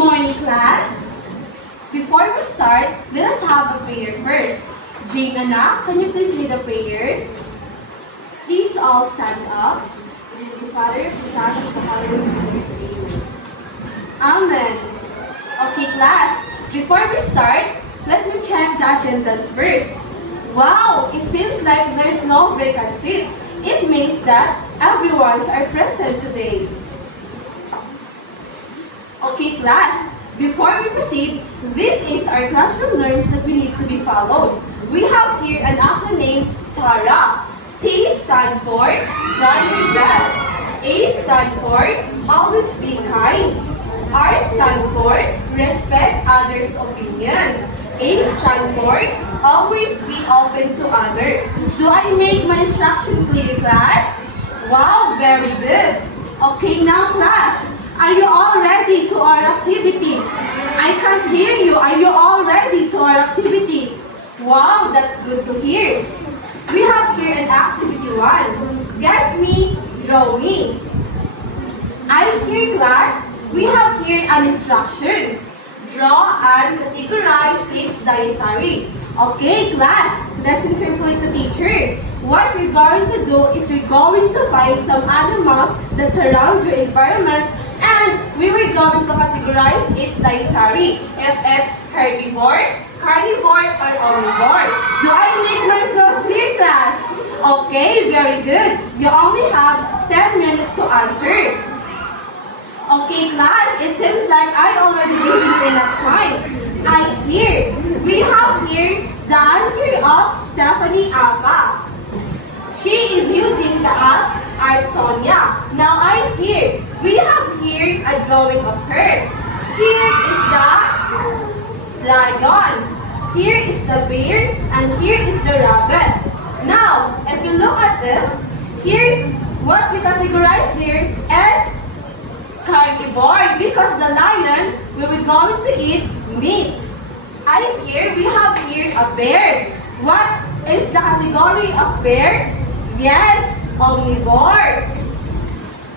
morning, class. Before we start, let us have a prayer first. Jane, anak, can you please lead a prayer? Please all stand up. In the name of the Father, the Son, and the Holy Spirit. Amen. Okay, class. Before we start, let me check the attendance first. Wow, it seems like there's no vacant seat. It means that everyone's are present today. Okay, class. Before we proceed, this is our classroom norms that we need to be followed. We have here an acronym, TARA. T stand for try your best. A stand for always be kind. R stand for respect others' opinion. A stand for always be open to others. Do I make my instruction clear, class? Wow, very good. Okay, now class, are you all ready to our activity? I can't hear you. Are you all ready to our activity? Wow, that's good to hear. We have here an activity 1. Guess me, draw me. Eyes here, class. We have here an instruction. Draw and categorize its dietary. Okay, class, listen carefully to teacher. What we're going to do is we're going to find some animals that surround your environment and we were going to categorize its dietary. If it's herbivore, carnivore, or omnivore. Do I make myself clear, class? Okay, very good. You only have 10 minutes to answer. Okay, class, it seems like I already gave you enough time. Eyes here. We have here the answer of Stephanie Alba. She is using the app Art Sonia. Now, eyes here. We have here a drawing of her. Here is the lion. Here is the bear, and here is the rabbit. Now, if you look at this, here, what we categorize here is carnivore because the lion we were going to eat meat. Eyes here, we have here a bear. What is the category of bear? Yes, omnivore.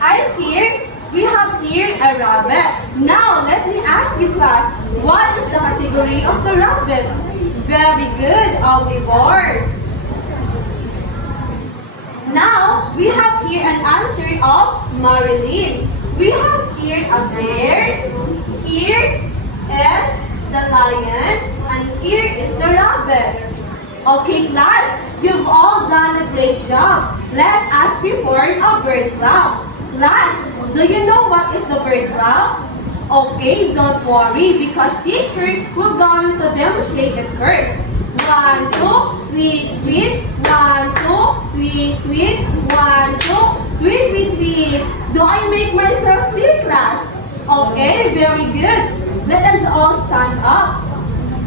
Eyes here, we have here a rabbit. Now, let me ask you class, what is the category of the rabbit? Very good, omnivore. Now, we have here an answer of Marilyn. We have here a bear, here is the lion, and here is the rabbit. Okay, class, you've all done a great job. Let us perform a bird clap. Class, do you know what is the bird clap? Okay, don't worry because teacher will going to demonstrate it first. 1, 2, tweet, tweet. 1, 2, tweet, tweet. 1, 2, tweet, tweet, tweet. Do I make myself clear, class? Okay, very good. Let us all stand up.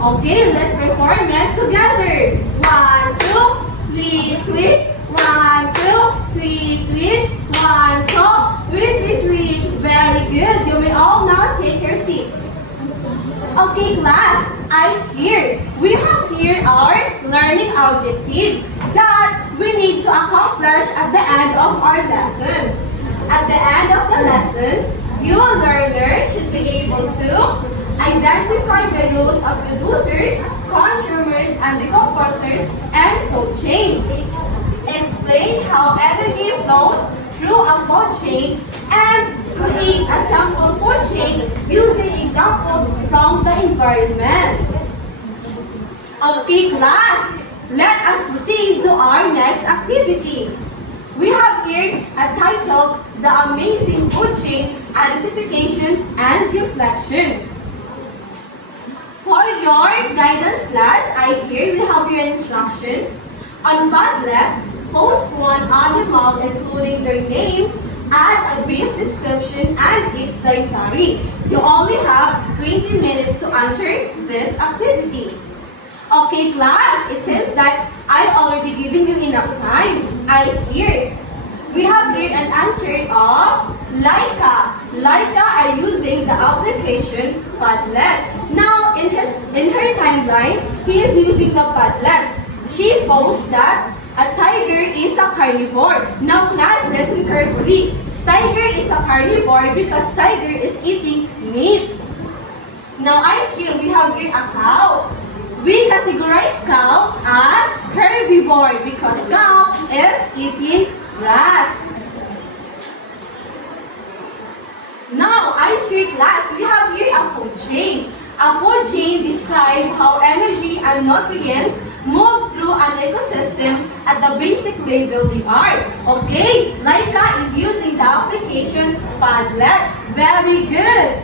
Okay, let's perform it together. 1, 2, tweet, tweet. 1, 2, tweet, tweet. 1, 2, tweet, tweet, tweet. Very good. You may all now take your seat. Okay, class, eyes here. We have here our learning objectives that we need to accomplish at the end of our lesson. At the end of the lesson, you learners should be able to identify the rules of producers, consumers, and decomposers, and food chain. Explain how energy flows through a food chain and create a sample food chain using examples from the environment. Okay, class, let us proceed to our next activity. We have here a title, The Amazing Food Chain, Identification and Reflection. For your guidance class, eyes here, we have your instruction. On Padlet, post one animal including their name, add a brief description and its dietary. You only have 20 minutes to answer this activity. Okay, class, it seems that I already given you enough time. Eyes here. We have here an answer of Laika. Laika are using the application Padlet. Now, in her timeline, he is using the Padlet. She posts that a tiger is a carnivore. Now, class, listen carefully. Tiger is a carnivore because tiger is eating meat. Now, ice cream, we have here a cow. We categorize cow as herbivore because cow is eating grass. Now, ice cream class, we have here a food chain. A food chain describes how energy and nutrients move through an ecosystem at the basic level they are. Okay, Laika is using the application Padlet. Very good.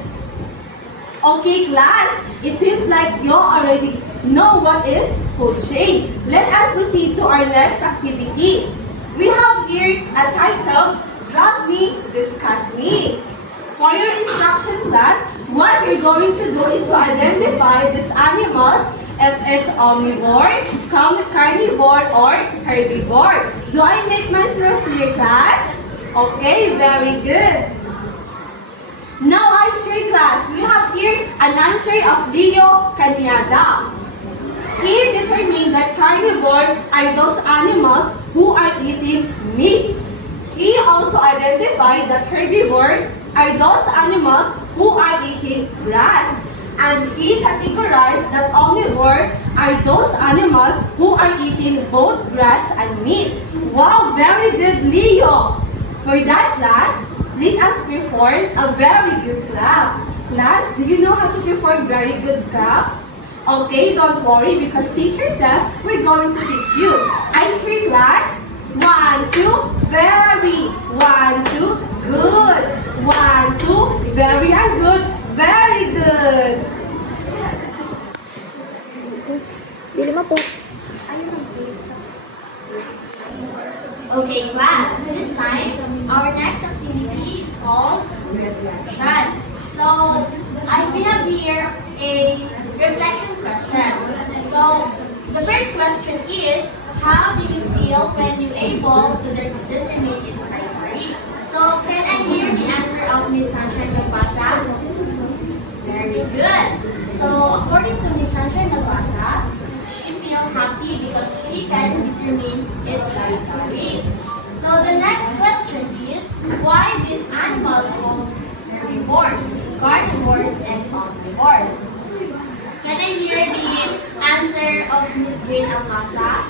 Okay, class, it seems like you already know what is food chain. Let us proceed to our next activity. We have here a title, Drop Me, Discuss Me. For your instruction class, what you're going to do is to identify these animals if it's omnivore, carnivore, or herbivore. Do I make myself clear, class? Okay, very good. Now, history class, we have here an answer of Leo Cañada. He determined that carnivore are those animals who are eating meat. He also identified that herbivore are those animals who are eating grass. And he categorized that omnivore are those animals who are eating both grass and meat. Wow, very good, Leo! For that class, let us perform a very good clap. Class, do you know how to perform very good clap? Okay, don't worry because teacher Deb, we're going to teach you. Ice cream class, 1, 2, very, 1, 2, good, 1, 2, very and good, very good. Bili mo po. Okay, class, this time, our next activity is called reflection. So, we have here a reflection question. So, the first question is, how do you feel when you're able to determine its category? So, can I hear the answer of Miss Sunshine Nagpasa? Very good. So, according to Miss Sunshine Nagpasa, she feels happy because she can determine its category. So, the next question is, why this animal called herbivores, carnivores, and omnivores? Can I hear the answer of Miss Jane Alcasa?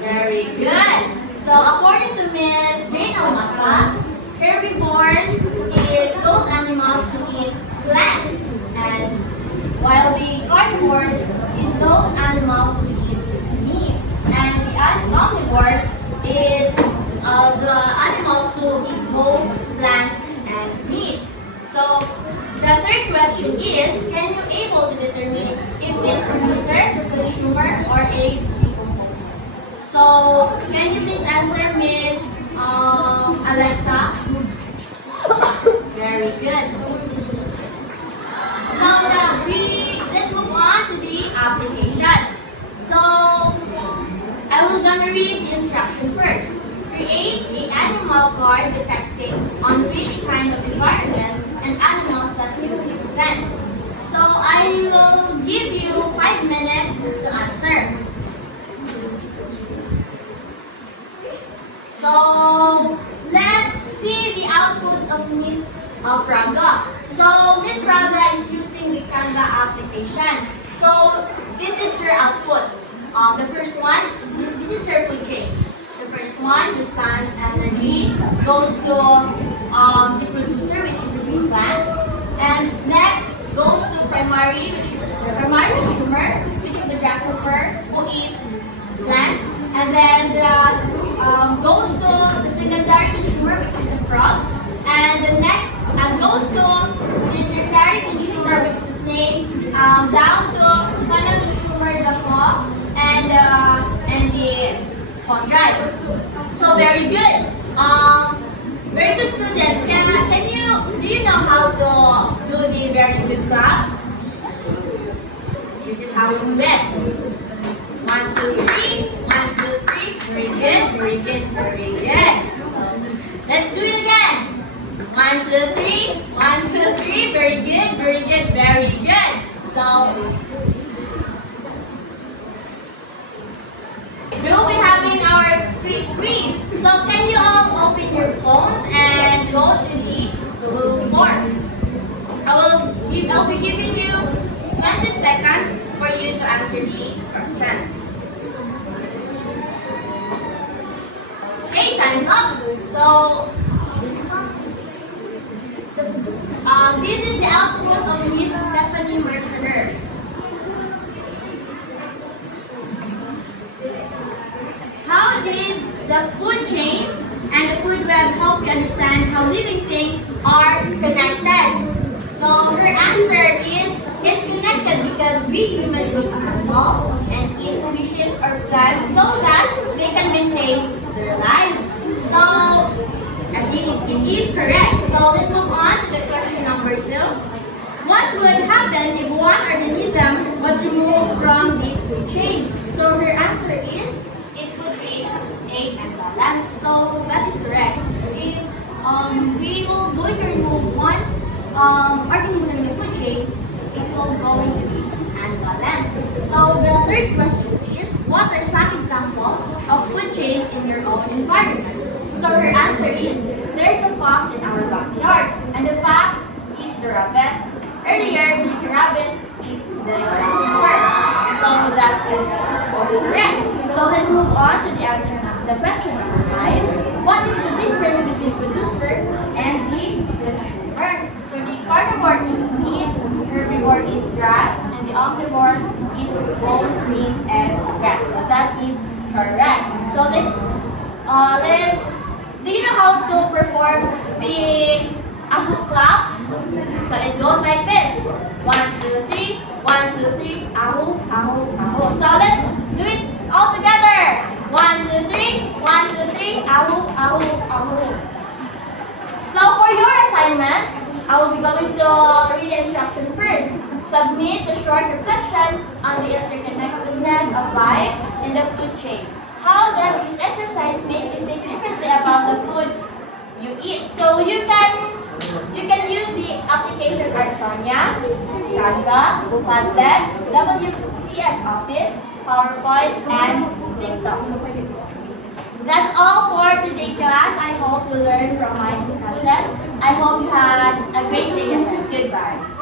Very good. So, according to Miss Jane Alcasa, herbivores is those animals who eat plants, and while the carnivores is those animals who eat meat, and the omnivores is the animals who eat both plants and meat. So, the third question is, can you able to determine if it's producer, consumer, or a decomposer? So, can you please answer Miss Alexa? Very good. So, let's move on to the application. So, I will gonna read the instruction first. Create an animal card depicting on which kind of environment and animals that you represent. So I will give you 5 minutes to answer. So let's see the output of Miss Fraga. So Miss Fraga is using the Canva application. So this is her output. The first one, this is her food chain. The first one, the sun's energy, goes to the producer, which is the green plants. And next goes to primary, which is the primary consumer, which is the grasshopper who eat plants. And then goes to the secondary consumer, which is the frog. And the next goes to the tertiary consumer, which is the snake, down to final consumer, the fox, and the fungi. So very good. Very good students. Do you know how to do the very good clap? This is how you do it. 1, 2, 3. 1, 2, 3. Very good. Very good. Very good. So let's do it again. 1, 2, 3. 1, 2, 3. Very good. Very good. Very good. So we will be having our quiz. So can you all open your phones and go to the Google board? I will I'll be giving you 20 seconds for you to answer the questions. Okay, time's up. So, this is the output of Miss Stephanie Mercaders. How did the food chain and the food web help you understand how living things are connected? So her answer is, it's connected because we humans eat animal and eat species or plants so that they can maintain their lives. So I think it is correct. So let's move on to the question number 2. What would happen if one organism was removed from the food chain? So her answer is, it would be a balance. So that is correct. If we will going to remove one organism in the food chain, it will going to be unbalanced. So the third question is, what are some examples of food chains in your own environment? So her answer is, there's a fox in our backyard, and the fox eats the rabbit. Earlier, the rabbit eats the squirrel. So that is also correct. So let's move on to the answer, the question number 5. What is the difference between producer and the consumer? So the carnivore eats meat, herbivore eats grass, and the omnivore eats both meat and grass. So that is correct. So do you know how to perform the Ahu clap? So it goes like this. 1, 2, 3, 1, 2, 3, Ahu, Ahu, Ahu. So let's do it all together. 1, 2, 3, 1, 2, 3, Ahu, Ahu, Ahu. So for your assignment, I will be going to read the instruction first. Submit a short reflection on the interconnectedness of life in the food chain. How does this exercise make you think differently about the food you eat? So you can use the application Arsonia, Canva, Padlet, WPS Office, PowerPoint, and TikTok. That's all for today's class. I hope you learned from my discussion. I hope you had a great day ahead. Goodbye.